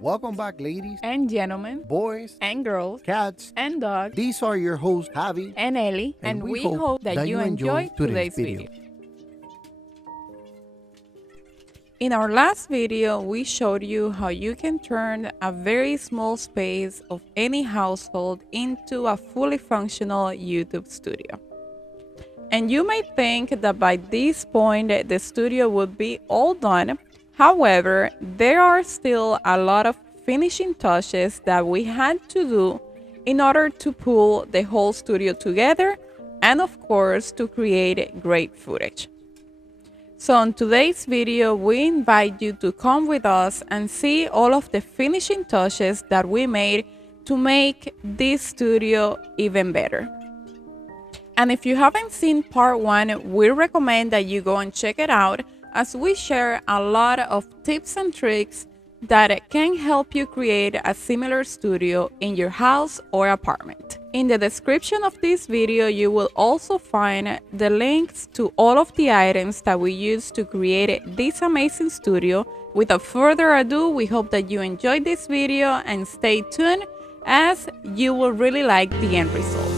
Welcome back, ladies and gentlemen, boys, and girls, cats. and dogs, These are your hosts, Javi, and Eli, and we hope that you enjoy today's video. In our last video, we showed you how you can turn a very small space of any household into a fully functional YouTube studio. And you may think that by this point, the studio would be all done. However, there are still a lot of finishing touches that we had to do in order to pull the whole studio together and of course to create great footage. So in today's video, we invite you to come with us and see all of the finishing touches that we made to make this studio even better. And if you haven't seen part 1, we recommend that you go and check it out, as we share a lot of tips and tricks that can help you create a similar studio in your house or apartment. In the description of this video, you will also find the links to all of the items that we used to create this amazing studio. Without further ado, we hope that you enjoyed this video and stay tuned, as you will really like the end result.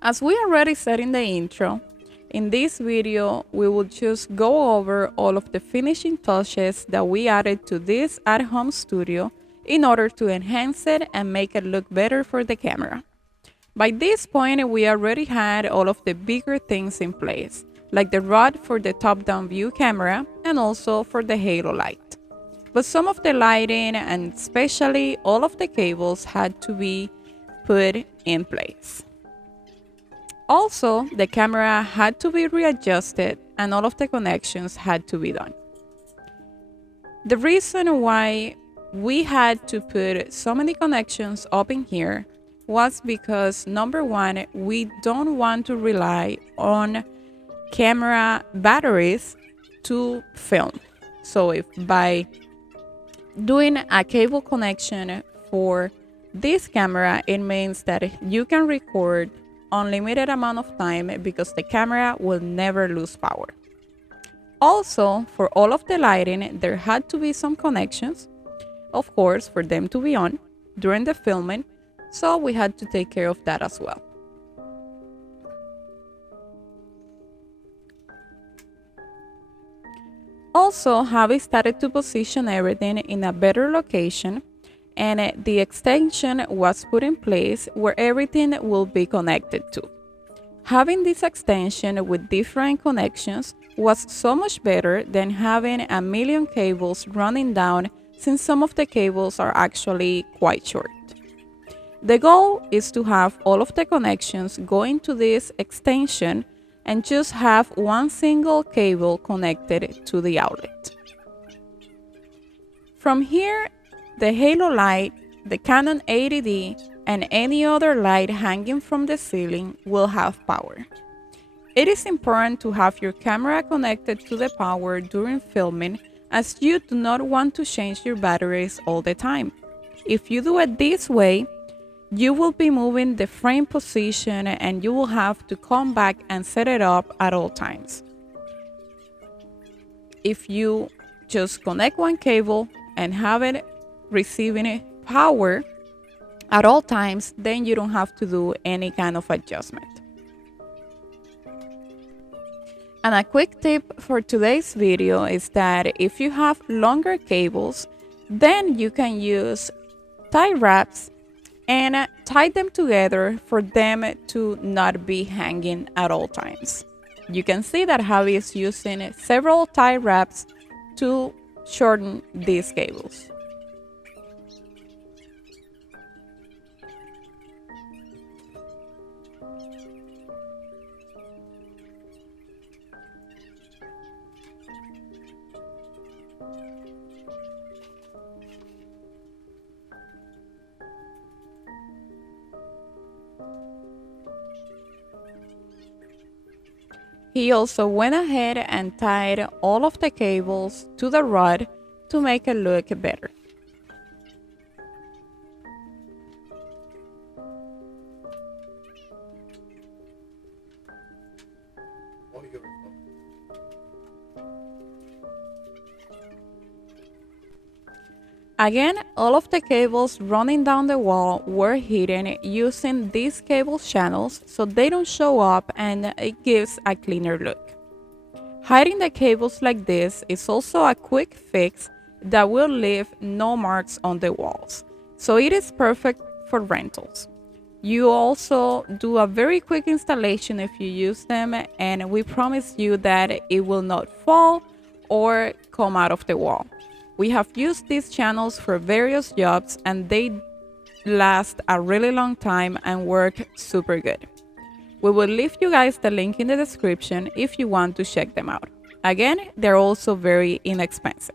As we already said in the intro, in this video, we will just go over all of the finishing touches that we added to this at-home studio in order to enhance it and make it look better for the camera. By this point, we already had all of the bigger things in place, like the rod for the top-down view camera and also for the halo light. But some of the lighting and especially all of the cables had to be put in place. Also, the camera had to be readjusted and all of the connections had to be done. The reason why we had to put so many connections up in here was because, number one, we don't want to rely on camera batteries to film. So if by doing a cable connection for this camera, it means that you can record unlimited amount of time because the camera will never lose power. Also, for all of the lighting, there had to be some connections, of course, for them to be on during the filming, so we had to take care of that as well. Also, Javi started to position everything in a better location, and the extension was put in place where everything will be connected to. Having this extension with different connections was so much better than having a million cables running down, since some of the cables are actually quite short. The goal is to have all of the connections going to this extension and just have one single cable connected to the outlet. From here, the halo light, the Canon 80D, and any other light hanging from the ceiling will have power. It is important to have your camera connected to the power during filming, as you do not want to change your batteries all the time. If you do it this way, you will be moving the frame position and you will have to come back and set it up at all times. If you just connect one cable and have it receiving power at all times, then you don't have to do any kind of adjustment. And a quick tip for today's video is that if you have longer cables, then you can use tie wraps and tie them together for them to not be hanging at all times. You can see that Javi is using several tie wraps to shorten these cables. He also went ahead and tied all of the cables to the rod to make it look better. Again, all of the cables running down the wall were hidden using these cable channels so they don't show up and it gives a cleaner look. Hiding the cables like this is also a quick fix that will leave no marks on the walls, so it is perfect for rentals. You also do a very quick installation if you use them, and we promise you that it will not fall or come out of the wall. We have used these channels for various jobs and they last a really long time and work super good. We will leave you guys the link in the description if you want to check them out. Again, they're also very inexpensive.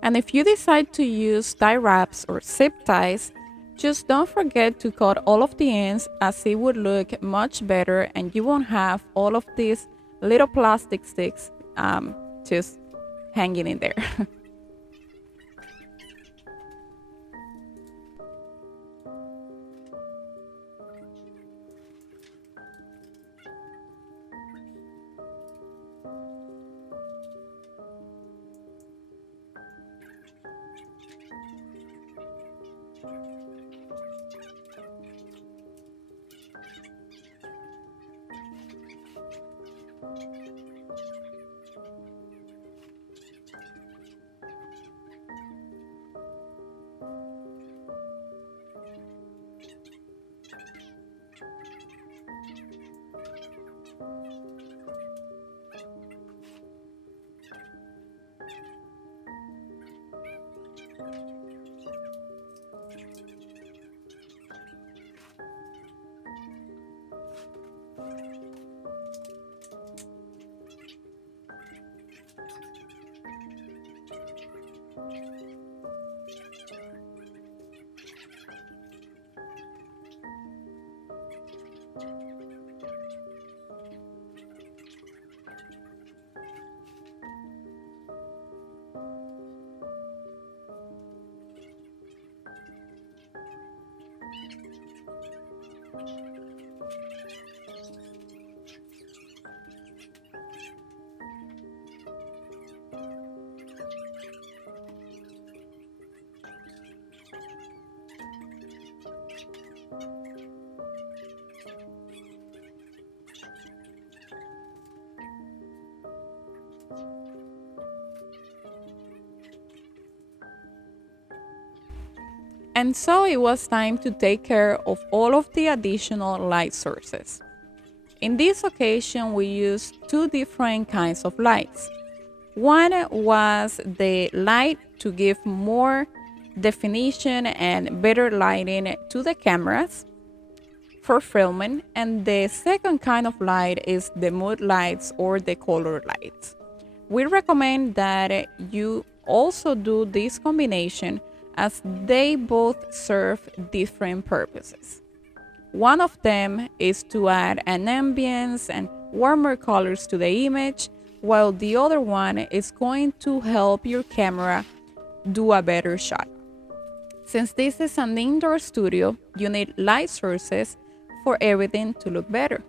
And if you decide to use tie wraps or zip ties, just don't forget to cut all of the ends as it would look much better and you won't have all of these little plastic sticks just hanging in there. And so it was time to take care of all of the additional light sources. In this occasion, we used two different kinds of lights. One was the light to give more definition and better lighting to the cameras for filming, and the second kind of light is the mood lights or the color lights. We recommend that you also do this combination as they both serve different purposes. One of them is to add an ambience and warmer colors to the image, while the other one is going to help your camera do a better shot. Since this is an indoor studio, you need light sources for everything to look better.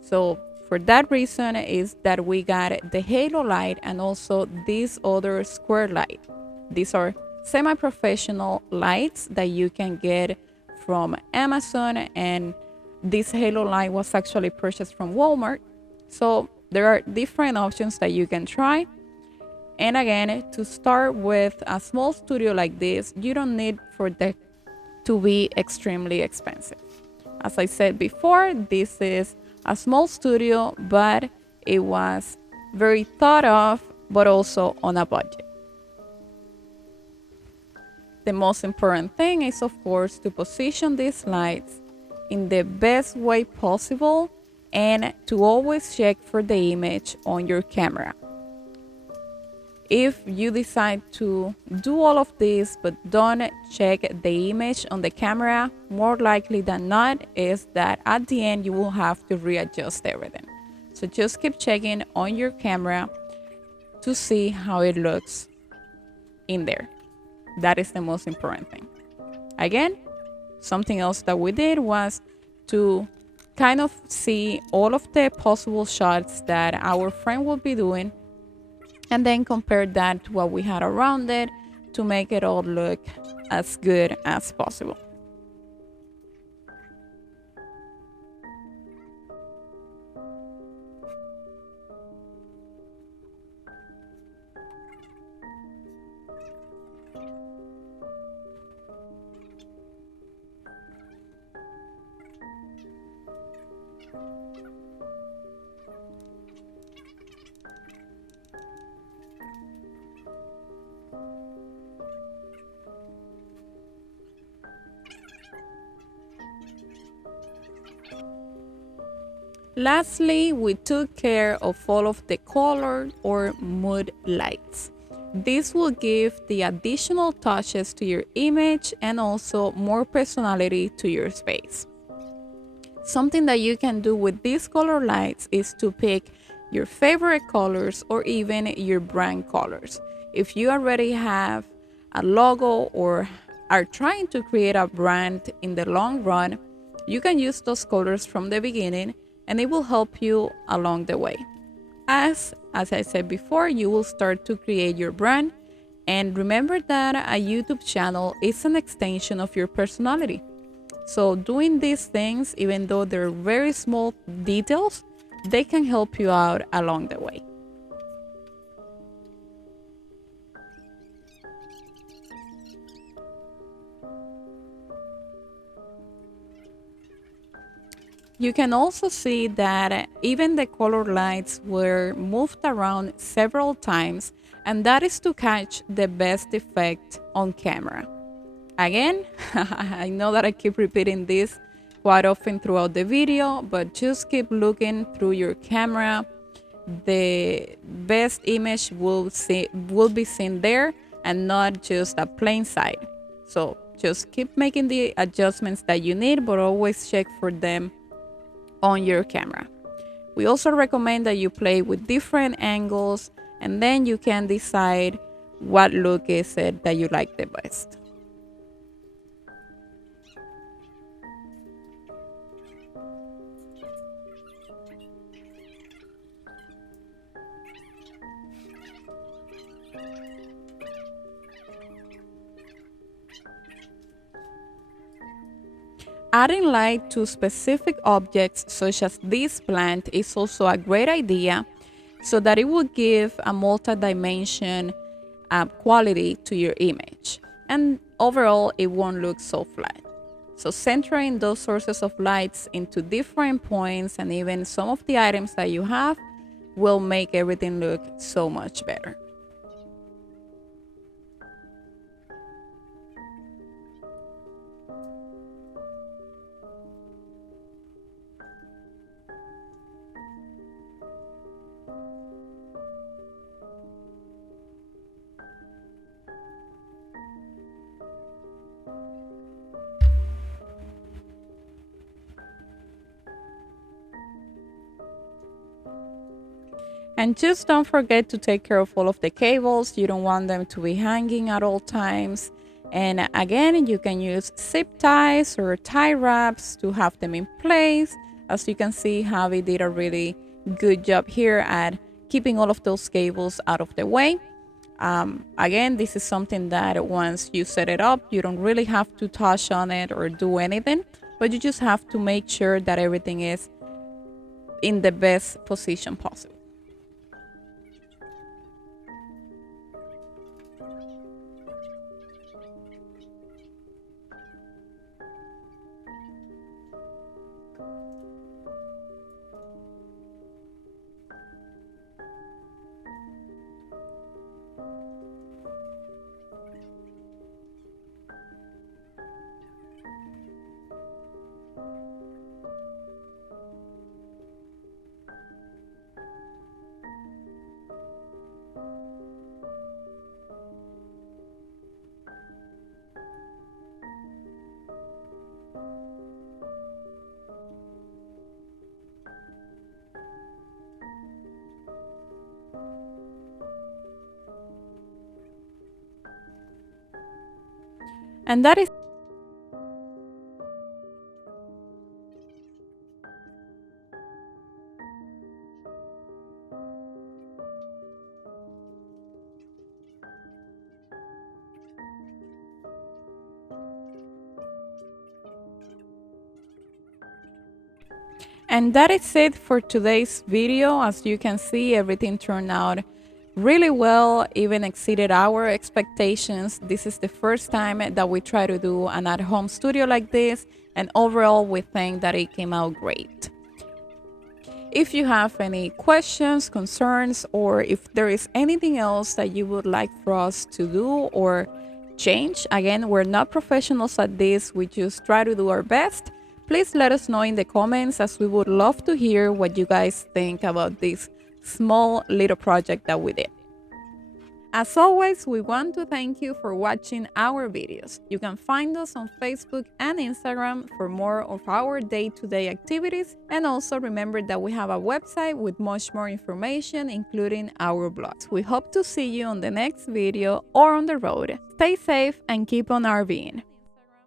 So for that reason is that we got the halo light and also this other square light. These are semi-professional lights that you can get from Amazon, and this halo light was actually purchased from Walmart. So there are different options that you can try. And again, to start with a small studio like this, you don't need for that to be extremely expensive. As I said before, this is a small studio, but it was very thought of, but also on a budget. The most important thing is, of course, to position these lights in the best way possible and to always check for the image on your camera. If you decide to do all of this but don't check the image on the camera, more likely than not is that at the end you will have to readjust everything. So just keep checking on your camera to see how it looks in there. That is the most important thing. Again, something else that we did was to kind of see all of the possible shots that our friend will be doing and then compare that to what we had around it to make it all look as good as possible. Lastly, we took care of all of the color or mood lights. This will give the additional touches to your image and also more personality to your space. Something that you can do with these color lights is to pick your favorite colors or even your brand colors. If you already have a logo or are trying to create a brand in the long run, you can use those colors from the beginning and it will help you along the way. As I said before, you will start to create your brand. And remember that a YouTube channel is an extension of your personality. So doing these things, even though they're very small details, they can help you out along the way. You can also see that even the color lights were moved around several times, and that is to catch the best effect on camera. Again, I know that I keep repeating this quite often throughout the video, but just keep looking through your camera. The best image will be seen there and not just a plain side. So just keep making the adjustments that you need, but always check for them on your camera. We also recommend that you play with different angles and then you can decide what look is it that you like the best. Adding light to specific objects such as this plant is also a great idea so that it will give a multi-dimension quality to your image. And overall, it won't look so flat. So centering those sources of lights into different points and even some of the items that you have will make everything look so much better. And just don't forget to take care of all of the cables. You don't want them to be hanging at all times. And again, you can use zip ties or tie wraps to have them in place. As you can see, Javi did a really good job here at keeping all of those cables out of the way. Again, this is something that once you set it up, you don't really have to touch on it or do anything, but you just have to make sure that everything is in the best position possible. And that is And that is it for today's video. As you can see, everything turned out really well, even exceeded our expectations. This is the first time that we try to do an at-home studio like this, and overall we think that it came out great. If you have any questions, concerns, or if there is anything else that you would like for us to do or change, again, we're not professionals at this, we just try to do our best. Please let us know in the comments, as we would love to hear what you guys think about this small little project that we did. As always, we want to thank you for watching our videos. You can find us on Facebook and Instagram for more of our day-to-day activities, and also remember that we have a website with much more information, including our blogs. We hope to see you on the next video or on the road. Stay safe and keep on RVing.